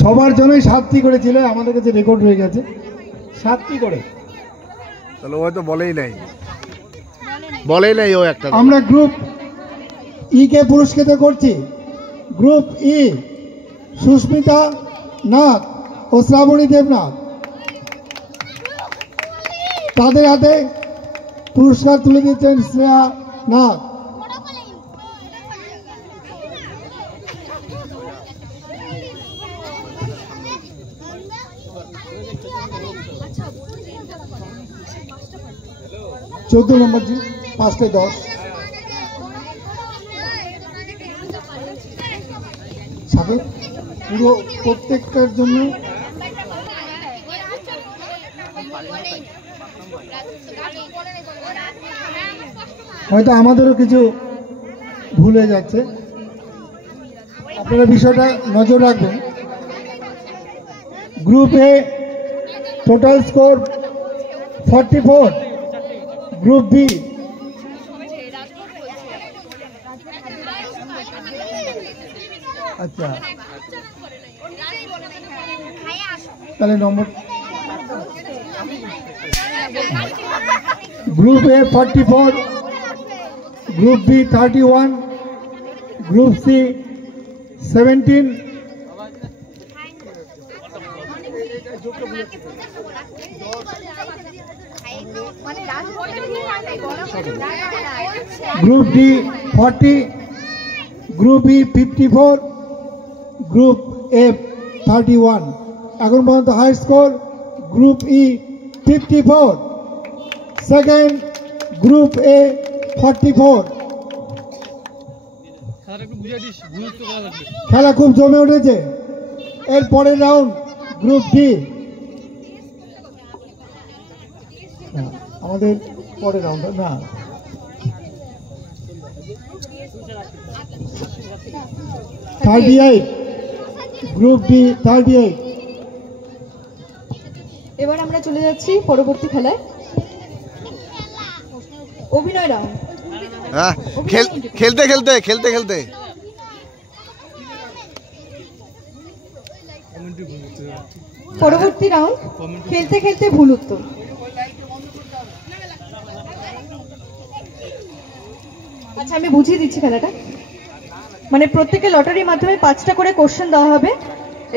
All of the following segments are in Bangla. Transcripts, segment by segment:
সবার জন্যই 7টি করেছিল, আমাদের কাছে রেকর্ড হয়ে গেছে 7টি করে। তাহলে ও তো বলেই নাই ও একটা। আমরা গ্রুপ ই কে পুরস্কৃত করছি। গ্রুপ ই সুস্মিতা নাথ ও শ্রাবণী দেবনাথ, তাদের হাতে পুরস্কার তুলে দিচ্ছেন শ্রেয়া নাথ। চৌদ্দ নম্বর জি 5টে 10 সাথে পুরো প্রত্যেকটার জন্য হয়তো আমাদেরও কিছু ভুল হয়ে যাচ্ছে, আপনারা বিষয়টা নজর রাখবেন। Group A total score 44, group B আচ্ছা তাহলে নম্বর group A 44, group B 31, group C 17, group D 40, group E 54, group F 31। এখন পর্যন্ত high score group E 54, second group A 44। খেলা খুব জমে উঠেছে। এর পরের রাউন্ড গ্রুপ ডি, আমাদের পরের রাউন্ড না 38, গ্রুপ ডি 38। এবার আমরা চলে যাচ্ছি পরবর্তী খেলায়, অভিনয় রাউন্ড। খেলতে খেলতে খেলতে খেলতে পরবর্তী রাউন্ড খেলতে খেলতে ভুল উত্তর। আচ্ছা আমি বুঝিয়ে দিচ্ছি খেলাটা। মানে প্রত্যেকে লটারির মাধ্যমে 5টা করে কোশ্চেন দেওয়া হবে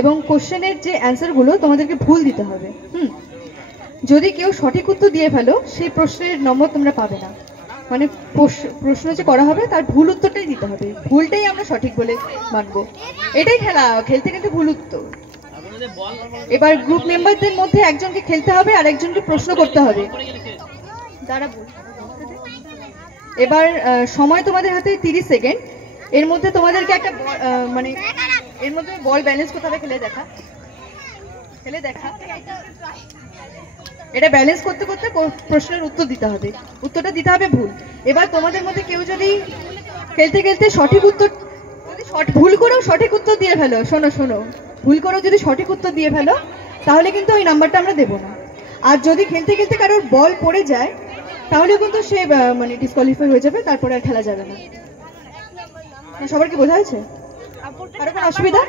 এবং কোশ্চেনের যে অ্যান্সারগুলো তোমাদেরকে ভুল দিতে হবে। যদি কেউ সঠিক উত্তর দিয়ে ফেলো সেই প্রশ্নের নম্বর তোমরা পাবে না। মানে প্রশ্ন যে করা হবে তার ভুল উত্তরটাই দিতে হবে, ভুলটাই আমরা সঠিক বলে মানবো। এটাই খেলা, খেলতে খেলতে ভুল উত্তর। এবার গ্রুপ মেম্বারদের মধ্যে একজনকে খেলতে হবে আর একজনকে প্রশ্ন করতে হবে। এবার সময় তোমাদের হাতে 30 সেকেন্ড। এর মধ্যে তোমাদেরকে একটা মানে এর মধ্যে বল ব্যালেন্স করতে হবে। খেলে দেখা এটা ব্যালেন্স করতে করতে প্রশ্নের উত্তর দিতে হবে, উত্তরটা দিতে হবে ভুল। এবার তোমাদের মধ্যে কেউ যদি খেলতে খেলতে সঠিক উত্তর ভুল করেও সঠিক উত্তর দিয়ে ফেলো, শোনো ভুল করেও যদি সঠিক উত্তর দিয়ে ফেলো তাহলে কিন্তু ওই নাম্বারটা আমরা দেবো না। আর যদি খেলতে খেলতে কারোর বল পড়ে যায় তাহলে কিন্তু সে মানে ডিসকোয়ালিফাই হয়ে যাবে, তারপরে আর খেলা যাবে না। সবার কি বোঝা হয়েছে? আর কোনো অসুবিধা?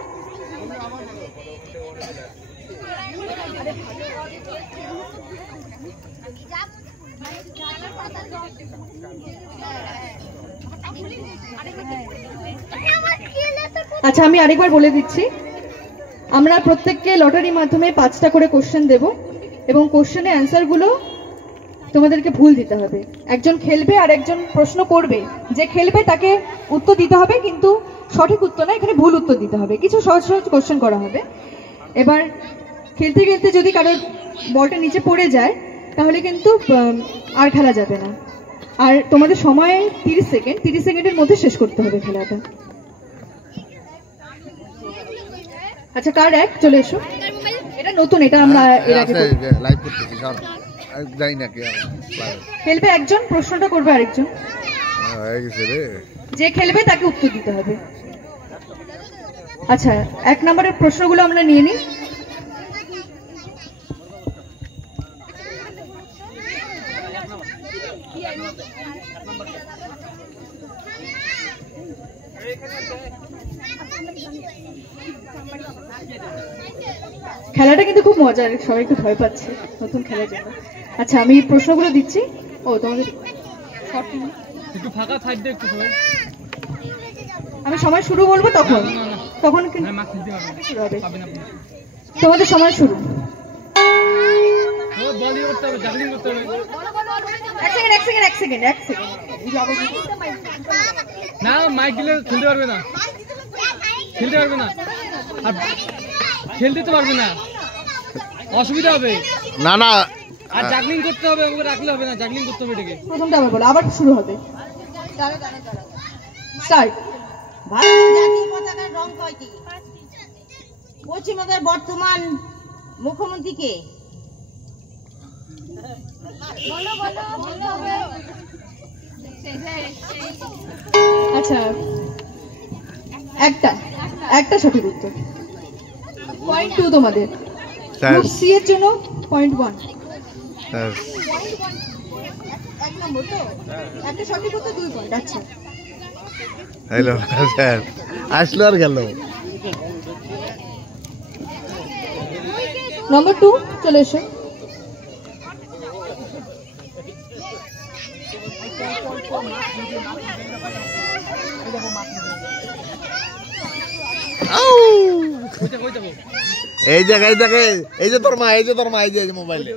আচ্ছা আমি আরেকবার বলে দিচ্ছি, আমরা প্রত্যেককে লটারির মাধ্যমে 5টা করে কোশ্চেন দেব এবং কোশ্চেনের অ্যান্সারগুলো তোমাদেরকে ভুল দিতে হবে। একজন খেলবে আর একজন প্রশ্ন করবে, যে খেলবে তাকে উত্তর দিতে হবে, কিন্তু সঠিক উত্তর না, এখানে ভুল উত্তর দিতে হবে। কিছু সহজ সহজ কোশ্চেন করা হবে। এবার খেলতে খেলতে যদি কারোর বলটা নিচে পড়ে যায় তাহলে কিন্তু আর খেলা যাবে না। আর তোমাদের সময় 30 সেকেন্ড, 30 সেকেন্ডের মধ্যে শেষ করতে হবে খেলাটা। আচ্ছা, কার্ড 1 চলে এসো। এটা নতুন, এটা আমরা এর আগে লাইভ করতেছি, যাই না কি খেলবে একজন, প্রশ্নটা করবে আরেকজন। হয়ে গেছে রে, যে খেলবে তাকে উত্তর দিতে হবে। আচ্ছা, 1 নম্বরের প্রশ্নগুলো আমরা নিয়ে নিই। খেলাটা কিন্তু খুব মজার, সবাই একটু ভয় পাচ্ছে নতুন খেলার জন্য। আচ্ছা, আমি প্রশ্নগুলো দিচ্ছি। ও তোমাদের একটু ফাঁকা সাইড দে একটু সবাই। আমি সময় শুরু বলবো তখন তখন কিন্তু মা খেলতে শুরু হবে। পারবেন আপনি। তোমাদের সময় শুরু। ও বলই করতে হবে, জাগলিং করতে হবে। এক সেকেন্ড। না মাইক দিলে খেলতে পারবে না, খেলতে পারবে না, আর খেলতে তো পারবে না, অসুবিধা হবে। না না আর জাগলিং করতে হবে, ওকে রাখলে হবে না, জাগলিং করতে হবে এটাকে। প্রথমটা আবার বলো, আবার শুরু হবে। স্টার্ট। ভারতের জাতীয় পতাকার রং কয়টি? পশ্চিমবঙ্গের বর্তমান মুখ্যমন্ত্রী কে? আচ্ছা, একটা সঠিক উত্তর। পয়েন্ট 2 তোমাদের। গ্রুপ সি এর জন্য পয়েন্ট 1। এক নম্বর তো, একটা সঠিক উত্তর 2 পয়েন্ট। আচ্ছা, হ্যালো স্যার, আসলো আর গেল। নম্বর 2 চলে এসো। এই জায়গায় দেখে, এই যে তোর মা, এই যে তোর মা, এই যে মোবাইলে।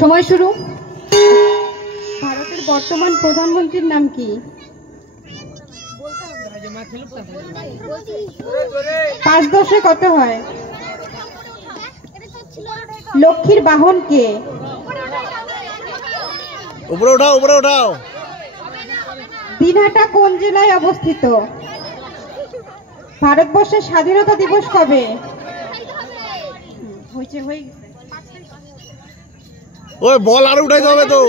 সময় শুরু। ভারতের বর্তমান প্রধানমন্ত্রীর নাম কি? 5×10 কত হয়? লক্ষ্মীর বাহন কে? উপরে উঠাও, উপরে উঠাও। দিনহাটা কোন জেলায় অবস্থিত? ভারতবর্ষের স্বাধীনতা দিবস কবে? হয়ে গেছে। ওই বল আর উঠাইতে হবে তো।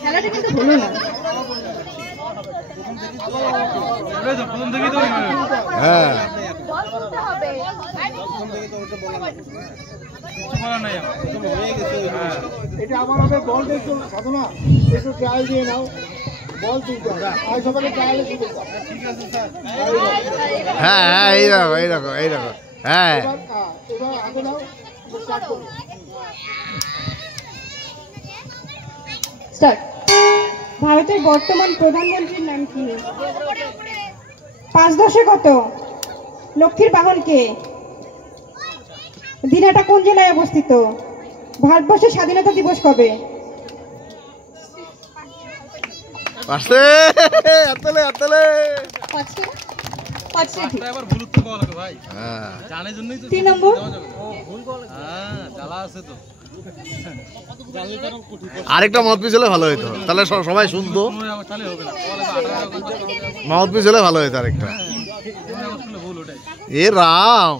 খেলাটা কিন্তু হলো না। প্রথম থেকেই তো হ্যাঁ, কিছু বলার নাই আমার। এটা আমার হবে বল দেখো সাধনা, একটু ট্রায়াল দিয়ে নাও। বল তুলতে হবে, আর সবাইকে ট্রায়ালে শুরু করো। হ্যাঁ হ্যাঁ, এইরকম এইরকম এইরকম। হ্যাঁ, এবার আগে নাও, স্টার্ট করো। স্টার্ট। ভারতের বর্তমান প্রধানমন্ত্রীর নাম কি? 5×10 কত? লক্ষ্মীর বাহন কে? দিনহাটা কোন জেলায় অবস্থিত? ভারতবর্ষের স্বাধীনতা দিবস কবে? পাশে আতলে আতলে। পাঁচটা ঠিক। একবার ভুল উত্তর পাওয়া লাগে ভাই, হ্যাঁ, জানার জন্যই তো 3 নম্বর। হ্যাঁ জ্বালা আছে তো। আরেকটা মত পিস হলে ভালো হইতো, তাহলে সবাই শুনতো। তাহলে হবে না, মত পিস হলে ভালো হইতো আরেকটা। ভুল ওটাই। এ রাম,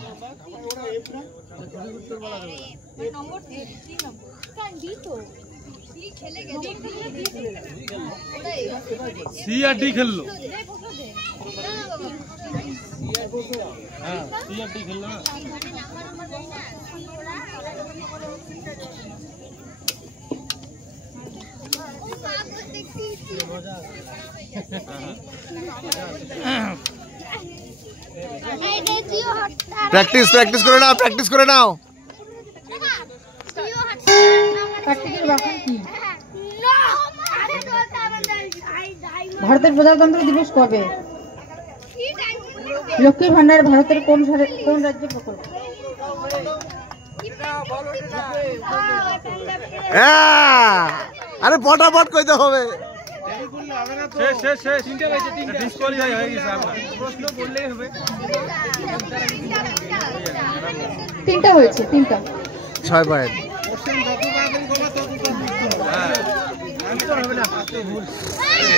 সি আর ডি খেললো। হ্যাঁ, সি আর ডি খেললো না। প্র্যাকটিস প্র্যাকটিস করে নাও, প্র্যাকটিস করে নাও। কার্তিকের বাহন কি? ভারতের প্রজাতন্ত্র দিবস কবে? লক্ষ্মী ভান্ডার ভারতের কোন রাজ্যের প্রকল্প? আরে ফটাফট কইতে হবে। তিনটা হয়েছে, তিনটা। 6 পয়েন্ট।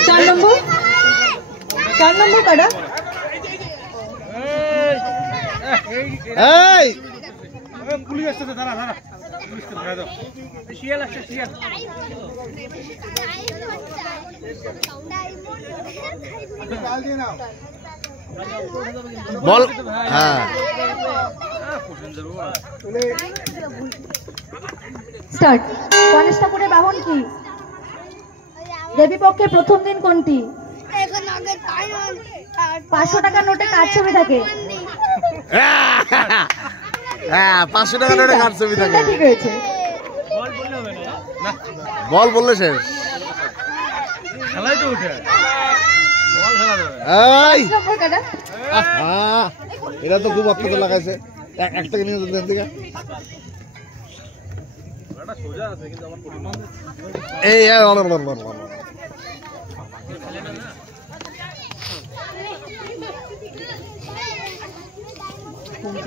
4 নম্বর, 4 নম্বর কাটা। এই পুলিশ আসছে, দাঁড়া দাঁড়া, শিয়াল আসছে, শিয়াল। বল। হ্যাঁ, স্টার্ট। কনিষ্ঠাপুরের বাহন কি? দেবীপক্ষের প্রথম দিন কোনটি? 500 টাকার নোটে কার ছবি থাকে? হ্যাঁ 500 টাকা নোটে কার ছবি থাকে? তিনটা ঠিক হয়েছে। বল বললে শেষ। খেলাই তো উঠে, বল খেলা যাবে। এই 5 নম্বর কাটা। এটা তো খুব অত্যাচার লাগাইছে। একটাকে নিয়ে দেন দিকে। এই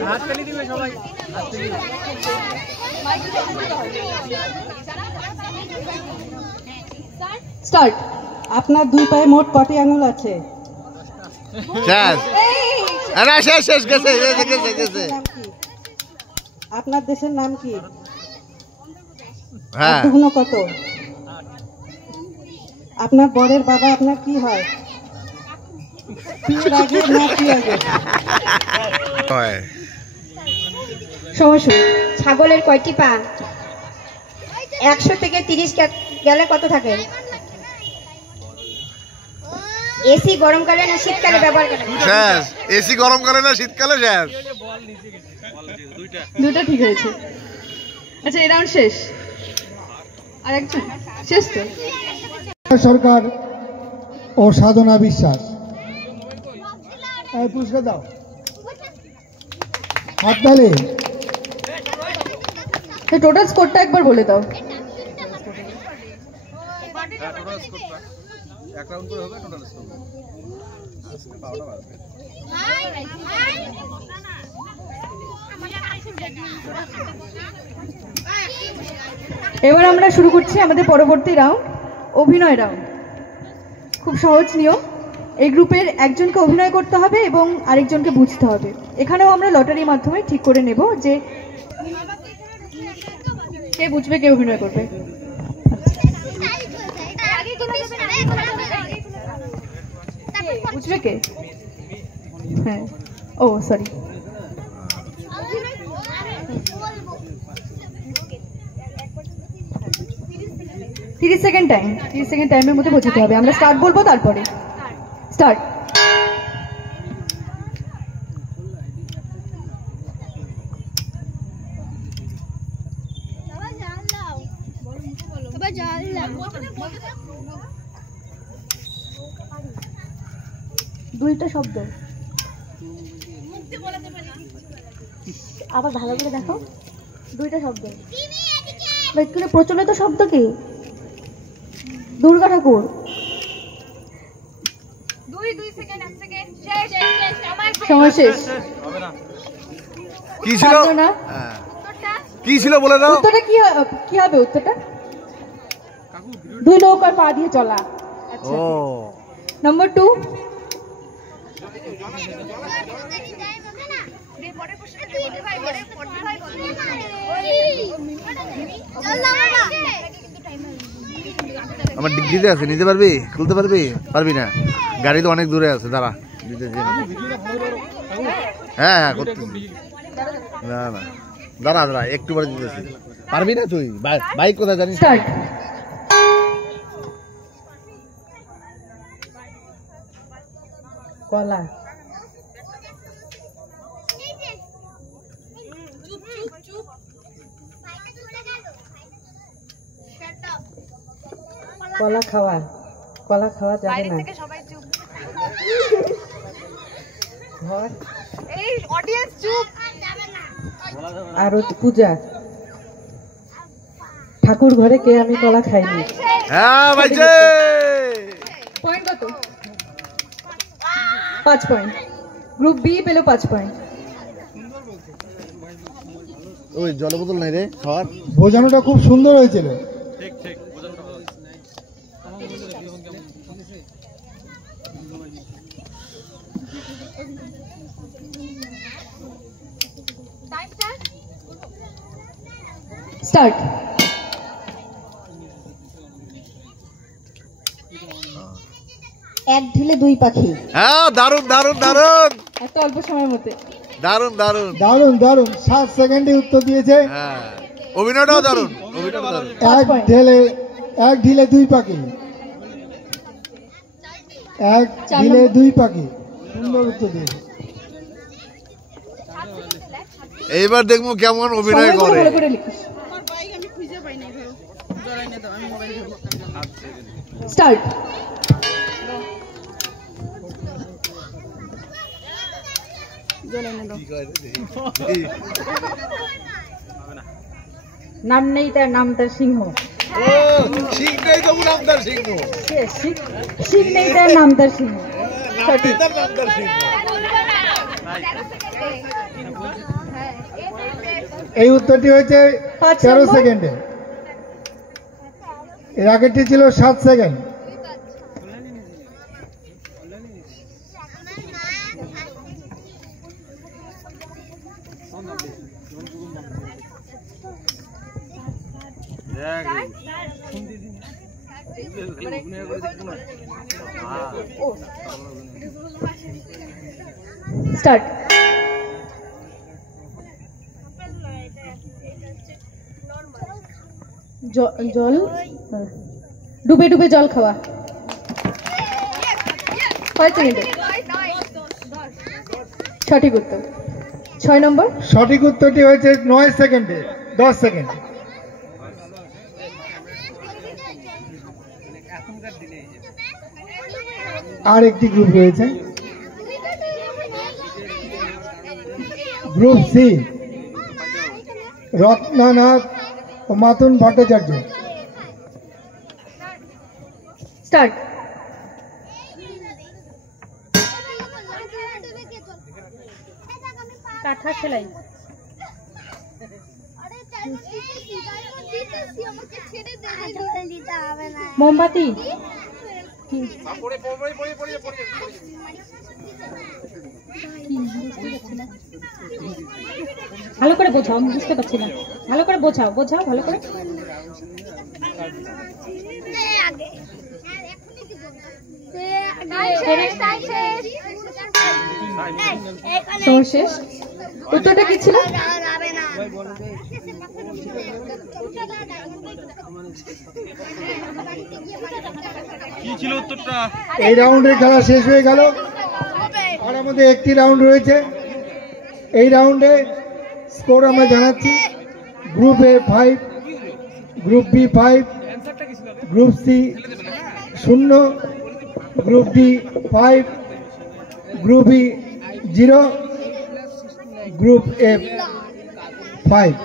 হাত তালি দিবে সবাই, হাত তালি। স্টার্ট। আপনার 2 পায়ে মোট কটি আঙুল আছে? শেষ। আরে শেষ শেষ গেছে গেছে গেছে। নাম কি? আপনার দেশের নাম কি? হ্যাঁ গুণ কত? আপনার বরের বাবা আপনার কি হয়? পীর আগে না কি আগে? সমস্যা। ছাগলের কয়টি পা? 100 থেকে 30 গেলে কত থাকে? এসি গরমকালে না শীতকালে ব্যবহার করেন? শেষ। এসি গরমকালে না শীতকালে? শেষ। দুটো ঠিক হয়েছে। আচ্ছা, এই রাউন্ড শেষ। আর একজন শেষ তো। সরকার ও সাধনা বিশ্বাস। এই পুরস্কার দাও, হাততালি। টোটাল স্কোরটা একবার বলে দাও। এক রাউন্ড করে হবে টোটাল স্কোর। এবার আমরা শুরু করছি আমাদের পরবর্তী রাউন্ড, অভিনয় রাউন্ড। খুব সহজ নিয়ম। এই গ্রুপের একজনকে অভিনয় করতে হবে এবং আরেকজনকে বুঝতে হবে। এখানেও আমরা লটারির মাধ্যমে ঠিক করে নেব যে কে বুঝবে কে অভিনয় করবে। বুঝবে কে? হ্যাঁ, ও সরি। 30 সেকেন্ড টাইম, 30 সেকেন্ড টাইমের মধ্যে বোঝাতে হবে। আমরা স্টার্ট বলবো, তারপরে স্টার্ট। দুইটা শব্দ আবার ভালো করে দেখো। দুইটা শব্দ। এখানে প্রচলিত শব্দ কি? দুর্গা ঠাকুর। সময় শেষ। কি ছিল? না, কি ছিল বলে দাও। উত্তরটা কি হবে? উত্তরটা 2 নৌকার পা দিয়ে চলা। ও নম্বর 2। আমার ডিগ্রিতে আছে, নিতে পারবি? খুলতে পারবি? পারবি না, গাড়ি তো অনেক দূরে আছে। দাঁড়া, হ্যাঁ করতেছি। না না দাঁড়া দাঁড়া, একটু পরে দিতেছি। পারবি না তুই? বাইক কোথায় জানিস? স্টার্ট। কলা। কলা খাওয়া। কলা খাওয়া যাবে না। ঘর এই অডিয়েন্স চুপ। আর পূজা ঠাকুর ঘরে কে আমি কলা খাইনি। হ্যাঁ ভাইছে পয়েন্ট কত? 5 পয়েন্ট। গ্রুপ বি পেল 5 পয়েন্ট। ওই জল বোতল নাই রে খাওয়ার। বোঝানোটা খুব সুন্দর হয়েছিল। ঠিক ঠিক স্টার্ট। এক ঢিলে দুই পাখি। হ্যাঁ দারুন দারুন দারুন এত অল্প সময়ের মধ্যে দারুন দারুন দারুণ দারুণ 7 সেকেন্ডে উত্তর দিয়েছে। হ্যাঁ অভিনয়টাও দারুন অভিনয়টাও দারুন। এক ঢিলে দুই পাখি। এক ঢিলে দুই পাখি, সুন্দর উত্তর দিয়েছে। এইবার দেখবো কেমন অভিনয় করে। ভালো করে লিখিস। স্টার্ট। নাম নেই তার নাম তার সিংহ। সিংহই তো নামদার সিংহ। সিং নেই তার নাম তার সিংহ। সঠিক। নামদার সিংহ। এই উত্তরটি হয়েছে 13 সেকেন্ডে। এর আগেরটি ছিল 7 সেকেন্ড। স্টার্ট। জল ডুবে ডুবে জল খাওয়া। 5 সেকেন্ডে সঠিক উত্তর। 6 নম্বর। সঠিক উত্তরটি হয়েছে 9 সেকেন্ডে। 10 সেকেন্ড। আর একটি গ্রুপ রয়েছে, গ্রুপ সি, রত্নানাথ ও মাতুন ভট্টাচার্য। স্টার্ট। কাঁথা সেলাই। মোমবাতি। ভালো করে বোঝাও, আমি বুঝতে পারছি না। ভালো করে বোঝাও, বোঝাও ভালো করে। সময় শেষ। উত্তরটা কি ছিল? কি ছিল উত্তরটা? এই রাউন্ডের খেলা শেষ হয়ে গেল। আর আমাদের একটি রাউন্ড রয়েছে। এই রাউন্ডে স্কোর আমরা জানাচ্ছি। Group A 5, group B 5, group C 0, group D 5, group E 0, group F 5।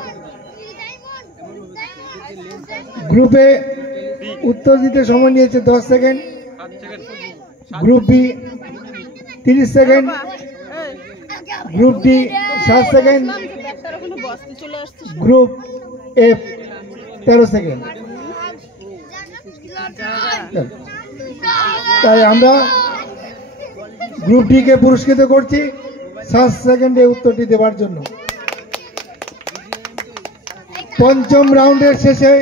গ্রুপে উত্তর দিতে সময় নিয়েছে 10 second, group B 30 second, group D 7 second, group F 13 second. তাই আমরা গ্রুপ ডি কে পুরস্কৃত করছি 7 সেকেন্ডে উত্তরটি দেওয়ার জন্য। পঞ্চম রাউন্ডের শেষে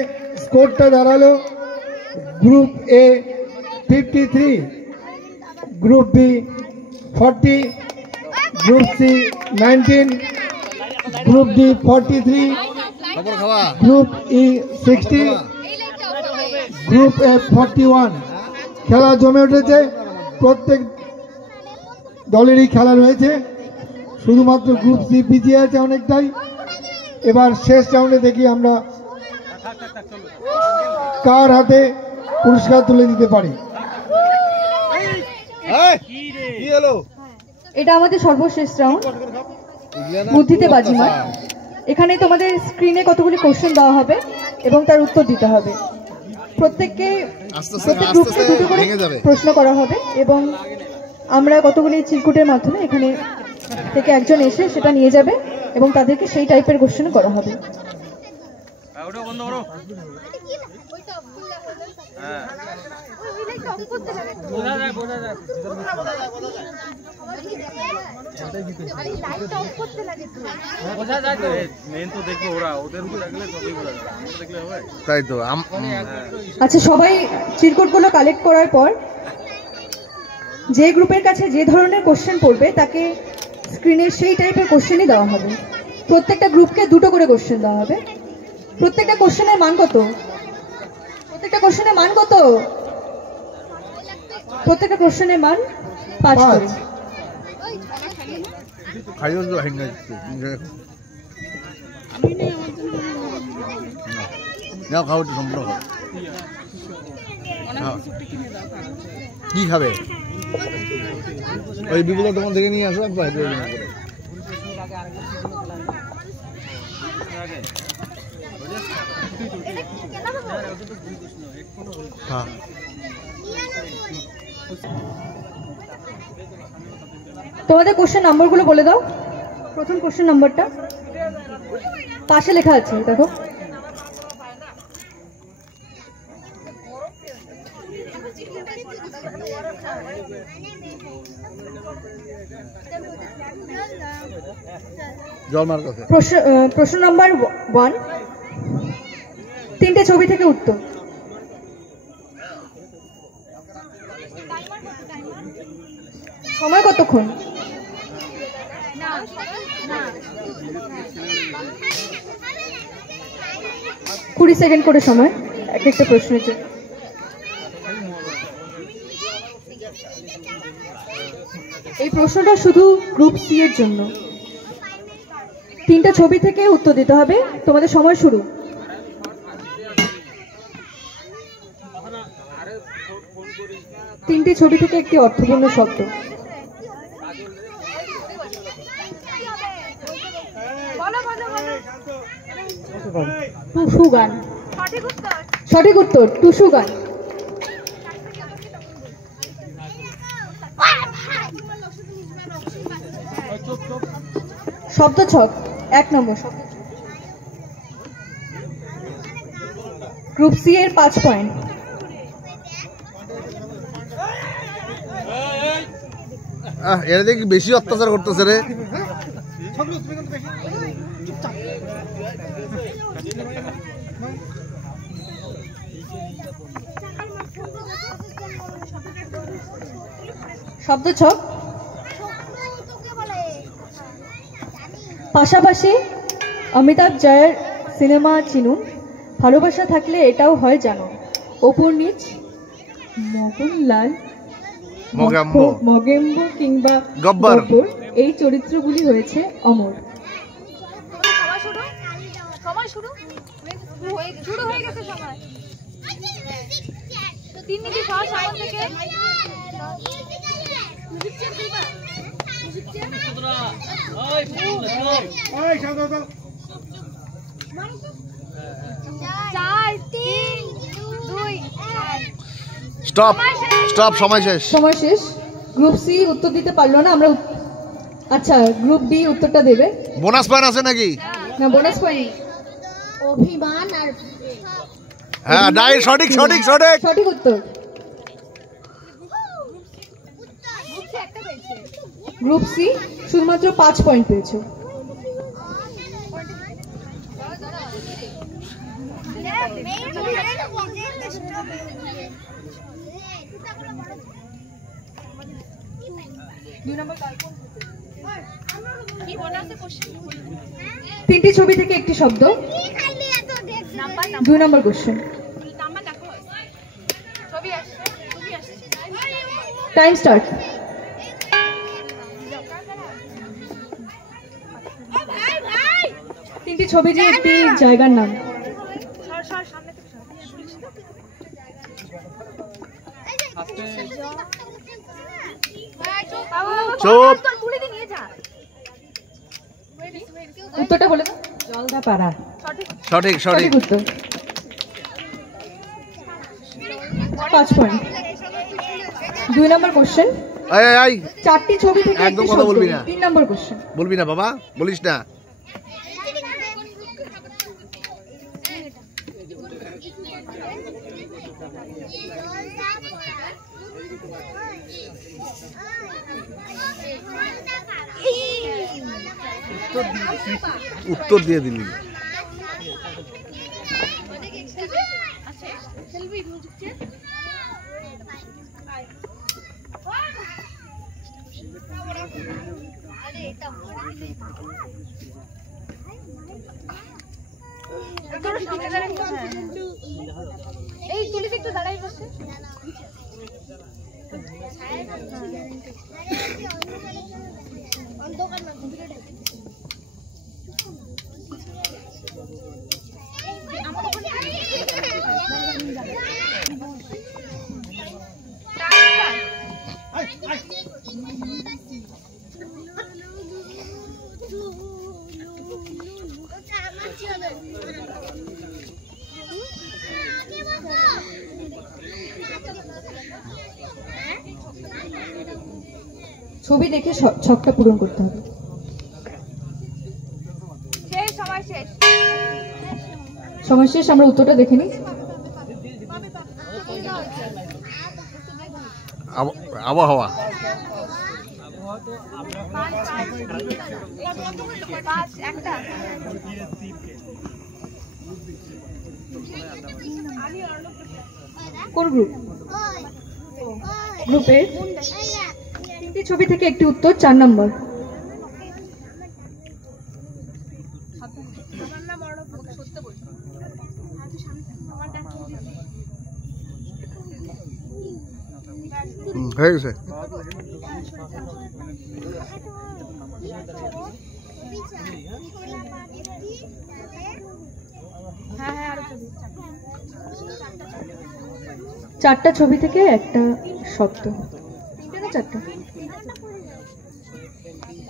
স্কোরটা দাঁড়ালো group A 53, group B 40, group C 19, group D 43, group E 60, group F 41। খেলা জমে উঠেছে। প্রত্যেক দলেরই খেলা রয়েছে, শুধুমাত্র গ্রুপ সি পিছিয়ে আছে অনেকটাই। এবার শেষ রাউন্ডে দেখি আমরা কার হাতে পুরস্কার তুলে দিতে পারি। কি হলো? এটা আমাদের সর্বশেষ রাউন্ড, বুদ্ধিতে বাজিমাত। এখানে তোমাদের স্ক্রিনে কতগুলি কোশ্চেন দেওয়া হবে এবং তার উত্তর দিতে হবে। প্রত্যেক গ্রুপকে দুটো করে প্রশ্ন করা হবে এবং আমরা কতগুলি চিরকুটের মাধ্যমে এখানে থেকে একজন এসে সেটা নিয়ে যাবে এবং তাদেরকে সেই টাইপের কোশ্চেন করা হবে। আচ্ছা, সবাই চিরকুটগুলো কালেক্ট করার পর যে গ্রুপের কাছে যে ধরনের কোশ্চেন পড়বে তাকে স্ক্রিনে সেই টাইপের কোশ্চেনই দেওয়া হবে। প্রত্যেকটা গ্রুপকে দুটো করে কোশ্চেন দেওয়া হবে। প্রত্যেকটা কোশ্চেনের মান কত? প্রত্যেকটা কোশ্চেনের মান 5 করে। কি খাবে? ওই বিপুল তোমার দেখে নিয়ে আসো। তোমাদের কোশ্চেন নাম্বারগুলো বলে দাও। প্রথম কোশ্চেন নাম্বারটা পাশে লেখা আছে, দেখো। প্রশ্ন নাম্বার 1, 3টে ছবি থেকে উত্তর। সময় কতক্ষণ? 20 সেকেন্ড করে সময় এক একটা প্রশ্নের জন্য। এই প্রশ্নটা শুধু গ্রুপ সি এর জন্য। 3টা ছবি থেকে উত্তর দিতে হবে। তোমাদের সময় শুরু। তিনটি ছবি থেকে একটি অর্থপূর্ণ শব্দ। টুসু গান। সঠিক উত্তর টুসু গান। শব্দ ছক 1 নম্বর। গ্রুপ সি এর 5 পয়েন্ট। এরা দেখি বেশি অত্যাচার করতেছে রে। শব্দ ছক পাশাপাশি অমিতাভ জয়ের সিনেমা চিনুন, ভালোবাসা থাকলে এটাও হয় জানো, অপুর নিচ, মগনলাল, মগেম্ব কিংবা গব্বর, এই চরিত্রগুলি হয়েছে অমর। সময় শেষ। সময় শেষ। গ্রুপ সি উত্তর দিতে পারলো না। আমরা আচ্ছা, গ্রুপ ডি উত্তরটা দেবে। বোনাস পয়েন্ট আছে নাকি? না, বোনাস পয়েন্ট। অভিমান আর হ্যাঁ, সঠিক উত্তর। গ্রুপ সি শুধুমাত্র 5 পয়েন্ট পেয়েছে। তিনটি ছবি থেকে একটি শব্দ। 2 নম্বর কোশ্চেন। Time start. তিনটি ছবি যে একটি জায়গার নাম। চুপ। উত্তরটা বলে দাও। জলদাপাড়া। সঠিক সঠিক। সঠিক উত্তর। 5 পয়েন্ট। 2 নম্বর কোশ্চেন। এই এই, এই চারটি ছবি থেকে একদম একটি কথা শব্দ। বলবি না। 3 নম্বর কোশ্চেন। বলবি না বাবা, বলিস না। উত্তর দিয়ে দিলি। এই তুলি একটু দাঁড়াই বসে অন্ধকার না ছবি দেখে ছকটা পূরণ করতে হবে। সময় শেষ। আমরা উত্তরটা দেখে নিই। আবহাওয়া। কোন গ্রুপ? গ্রুপে 3টি ছবি থেকে একটি উত্তর। 4 নম্বর। হয়ে গেছে। চারটা ছবি থেকে একটা শব্দ। 3টে না 4টা?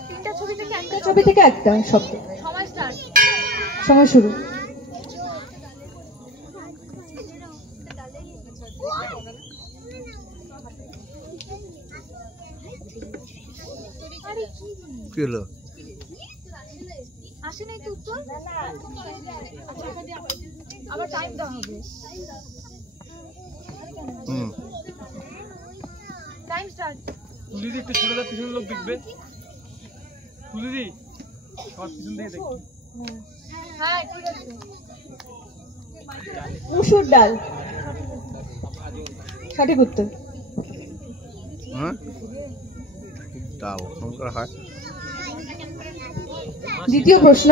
3টা ছবি থেকে একটা শব্দ। সময় শুরু। কি হলো? আসে নাই তো উত্তর আবার টাইম দাও হবে টাইম স্টার্ট তুলি দি একটু ছোটটা পিছনের লোক দেখবে তুলি দি সব পিছন থেকে দেখবে হ্যাঁ ঠিক আছে মুসুর ডাল। সঠিক উত্তর। হ্যাঁ, ডাল সংস্কার হয়। দ্বিতীয় প্রশ্ন।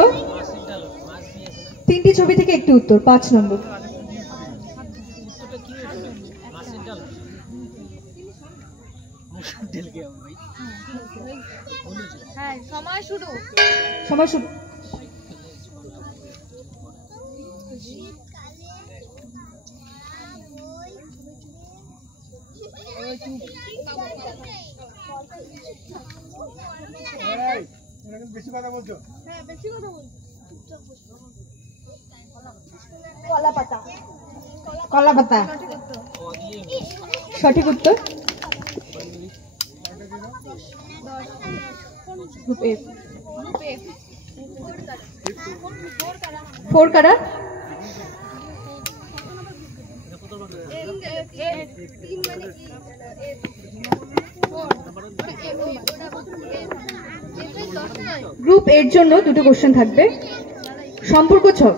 3টি ছবি থেকে একটি উত্তর। 5 নম্বর। হ্যাঁ সময় শুরু সময় শুরু। বেশি কথা বলছো। হ্যাঁ বেশি কথা বল কলা পাতা। কলা পাতা। সঠিক উত্তর। গ্রুপ এ। 4 কারা? গ্রুপ এর জন্য 2টো কোশ্চেন থাকবে। সম্পর্ক ছক।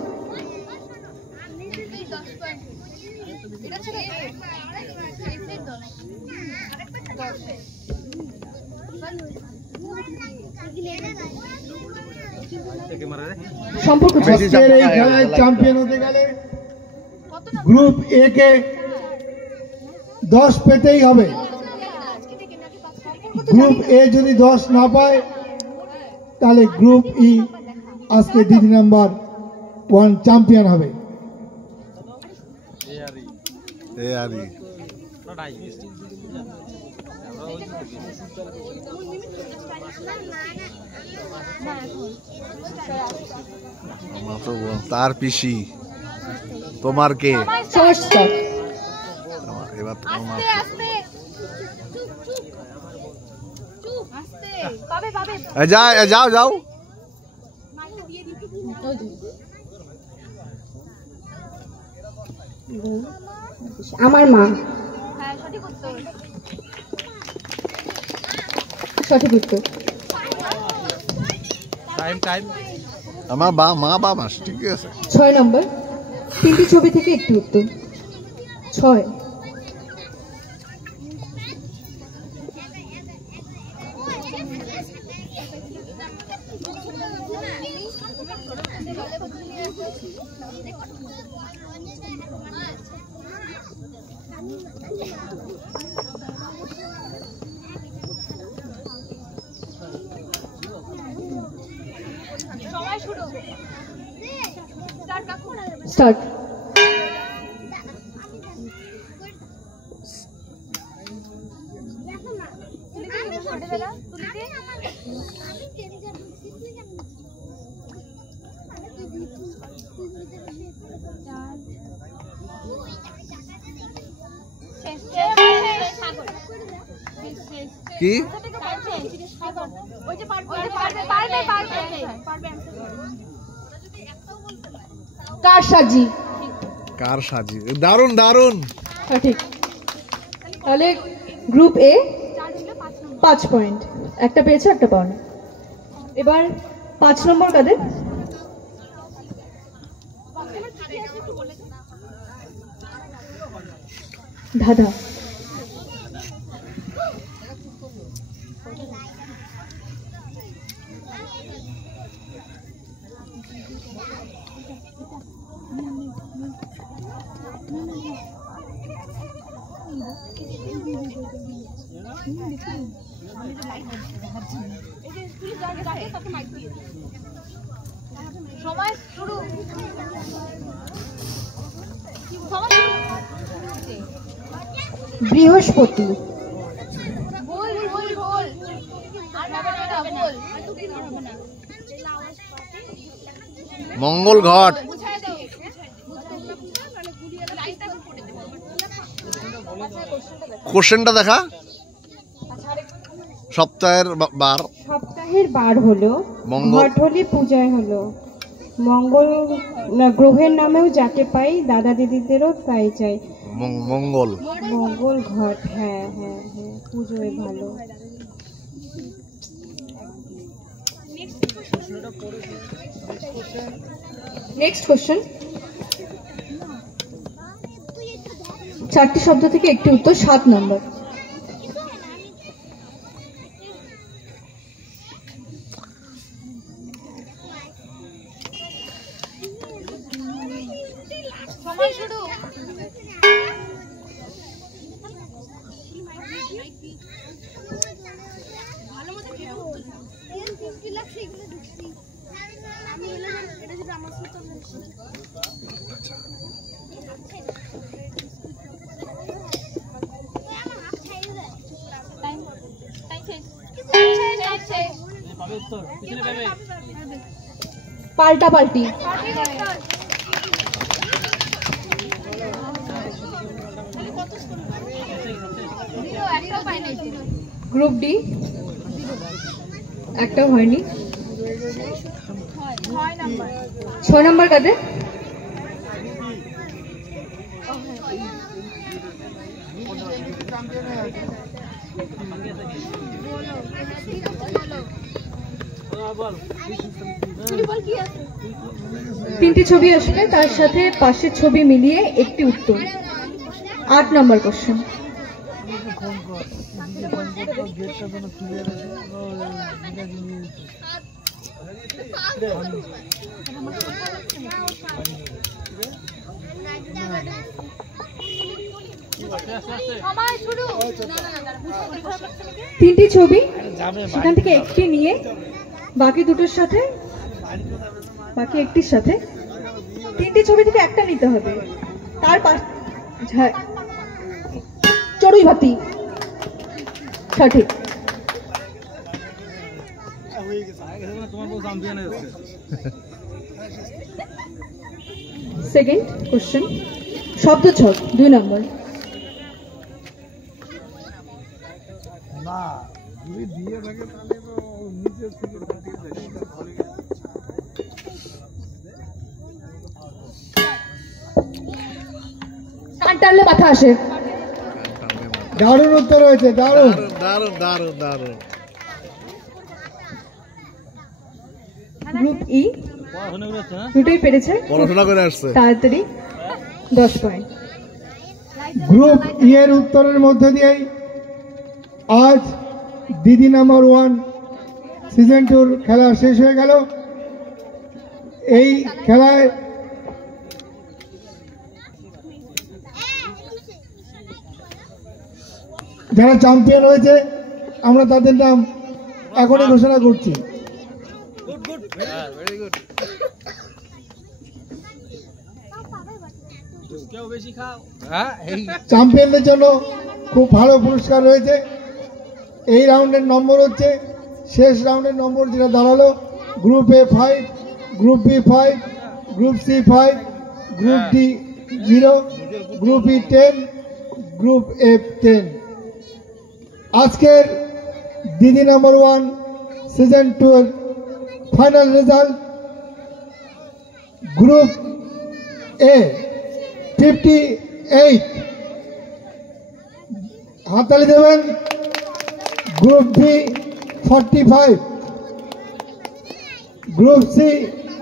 সম্পর্ক ছক। আজকের এই খেলায় চ্যাম্পিয়ন হতে গেলে গ্রুপ এ কে 10 পেতেই হবে। গ্রুপ এ যদি 10 না পায় তাহলে গ্রুপ ই আজকে 2 নাম্বার 1 চ্যাম্পিয়ন হবে। তার পিসি তোমার কে? সময় স্টার্ট। এবার তোমার আস্তে আস্তে চুপ আস্তে পাবে পাবে যাও যাও। আমার মা। হ্যাঁ সঠিক উত্তর সঠিক উত্তর। আমার মা বাবা ঠিক আছে। 6 নম্বর, 3টি ছবি থেকে একটি উত্তর। 6। সময় শুরু স্টার্ট কাকু স্টার্ট। ছোটবেলা তুলিতে কি কারসাজি। কার সাজি? দারুন দারুন। সঠিক। তাহলে গ্রুপ এ 5 পয়েন্ট, একটা পেয়েছে একটা পাওনি। এবার 5 নম্বর কাদের? ধাঁধা। সময় শুরু বৃহস্পতি। ভুল ভুল ভুল আর হবে না ভুল মঙ্গল ঘট। বুঝাই দাও কোশ্চেনটা দেখা। সপ্তাহের বার। সপ্তাহের বার হলো মঙ্গল। ঘট হলে পূজায় হলো মঙ্গল না, গ্রহের নামেও যাকে পাই দাদা দিদিদেরও তাই চাই। মঙ্গল। মঙ্গল ঘট। হ্যাঁ হ্যাঁ হ্যাঁ, পুজোয় ভালো। Next question. 4টি শব্দ থেকে একটি উত্তর। 7 নম্বর। সময় শুরু পাল্টাপাল্টি। গ্রুপ ডি একটাও হয়নি। 6 নম্বর কাদের? তিনটি ছবি আসবে, তার সাথে পাশের ছবি মিলিয়ে একটি উত্তর। 8 নম্বর কোশ্চেন। সময় শুরু 3টি ছবি, সেখান থেকে একটি নিয়ে বাকি দুটোর সাথে, বাকি একটির সাথে 3টি ছবি থেকে একটা নিতে হবে। তার চড়ুই ভাতি। সঠিক। সেকেন্ড কোশ্চেন, শব্দ ছক 2 নম্বর। কান টানলে মাথা আসে। দারুণ উত্তর হয়েছে, দারুণ। দারুণ দারুণ দারুণ। গ্রুপ ই দুটোই পেরেছে, পড়াশোনা করে আসছে তাড়াতাড়ি 10 পয়েন্ট। গ্রুপ ই এর উত্তরের মধ্যে দিয়েই আজ দিদি নাম্বার 1 সিজন 2 খেলা শেষ হয়ে গেল। এই খেলায় যারা চ্যাম্পিয়ন হয়েছে আমরা তাদের নাম এখনই ঘোষণা করছি। চ্যাম্পিয়নদের জন্য খুব ভালো পুরস্কার রয়েছে। এই রাউন্ডের নম্বর হচ্ছে, শেষ রাউন্ডের নম্বর যেটা দাঁড়ালো, group A 5, group B 5, group C 5, group D 0, group E 10, group F 10। আজকের দিদি নাম্বার 1 সিজন 2 এর ফাইনাল রেজাল্ট, গ্রুপ এ 58, হাততালি দেবেন। Group B 45, group C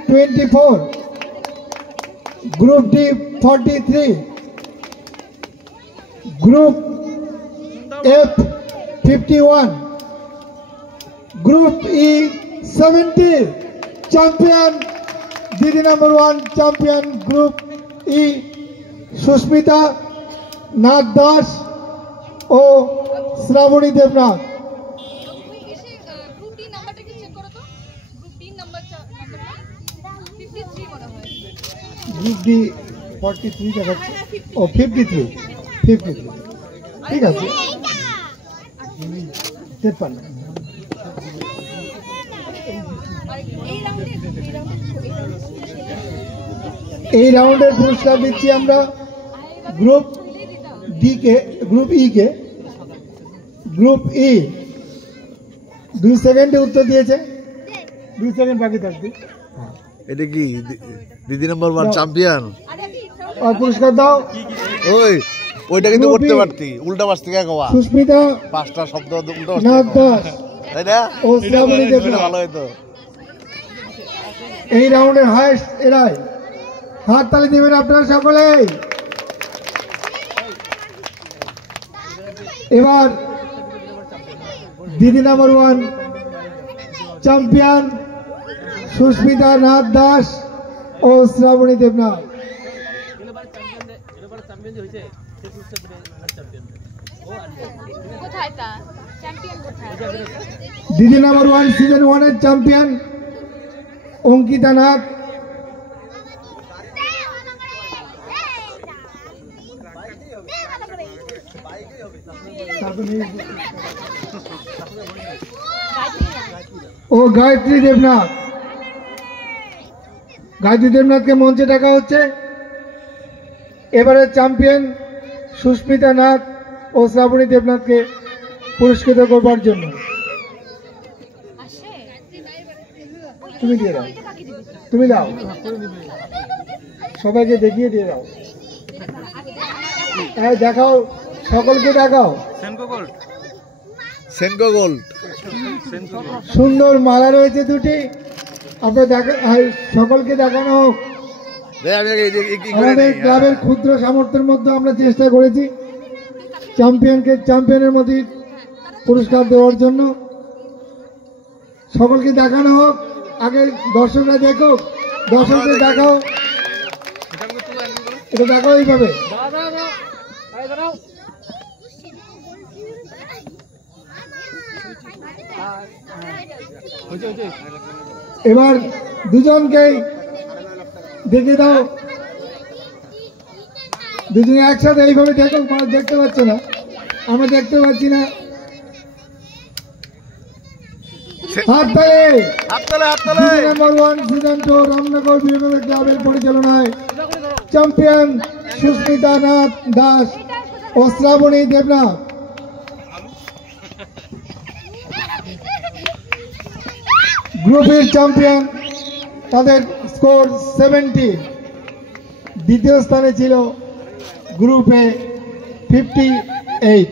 24, group D 43, group F 51, group E 70। Champion দিদি number 1 champion group E Susmita Nath Das ও শ্রাবণী দেবনাথ। গ্রুপ ডি নাম্বারটা কি চেক করো তো, গ্রুপ ডি নাম্বারটা 53 মনে হয়। গ্রুপ ডি 43 দেখাচ্ছে, ও 53, ঠিক আছে 53। এই রাউন্ডের পুরস্কার দিচ্ছি আমরা গ্রুপ ডি কে, গ্রুপ ই কে। গ্রুপ ই 2 সেকেন্ডে উত্তর দিয়েছে, 2 সেকেন্ড বাকি থাকবে। এটা কি দিদি নাম্বার 1 চ্যাম্পিয়ন? আর পুরস্কার দাও। ওইটা কিন্তু করতে পারতি, উল্টা পাশ থেকে কওয়া। সুস্মিতা 5টা শব্দ উল্টা পাশ নাথ দাস তাই না? ও শ্রাবণী দেবনাথ ভালো হতো। এই রাউন্ডের হাইস্ট এরাই। হাততালি দিবেন আপনারা সকলে। এবার দিদি নাম্বার 1 চ্যাম্পিয়ন সুস্মিতা নাথ দাস ও শ্রাবণী দেবনাথ। কোথায় তা চ্যাম্পিয়ন কোথায়? দিদি নাম্বার 1 সিজন 1 এর চ্যাম্পিয়ন অঙ্কিতা নাথ। ও গায়ত্রী দেবনাথ। গায়ত্রী দেবনাথকে মঞ্চে ডাকা হচ্ছে। এবারে চ্যাম্পিয়ন সুস্মিতা নাথ ও শ্রাবণী দেবনাথকে পুরস্কৃত করবার জন্য। তুমি দিয়ে দাও, তুমি দাও, সবাইকে দেখিয়ে দিয়ে দাও। হ্যাঁ দেখাও, সকলকে দেখাও। সেনকো গোল্ড সুন্দর মালা রয়েছে 2টি, আপনার দেখা, সকলকে দেখানো হোক। আমাদের ক্লাবের ক্ষুদ্র সামর্থ্যের মধ্যে আমরা চেষ্টা করেছি চ্যাম্পিয়নকে চ্যাম্পিয়নের মধ্যে পুরস্কার দেওয়ার জন্য। সকলকে দেখানো হোক, আগে দর্শকরা দেখুক, দর্শকদের দেখাও, এটা দেখাও এইভাবে। এবার দুজনকেই দেখে দাও, দুজনে একসাথে এইভাবে দেখো, দেখতে পাচ্ছ না, আমরা দেখতে পাচ্ছি না, হাততালি। হাততালি হাততালি। নম্বর 1 সিজন 2 রামনগর বিনোদন ক্লাবের পরিচালনায় চ্যাম্পিয়ন সুস্মিতা নাথ দাস ও শ্রাবণী দেবনাথ। গ্রুপের চ্যাম্পিয়ন, তাদের স্কোর 70। দ্বিতীয় স্থানে ছিল গ্রুপে 58।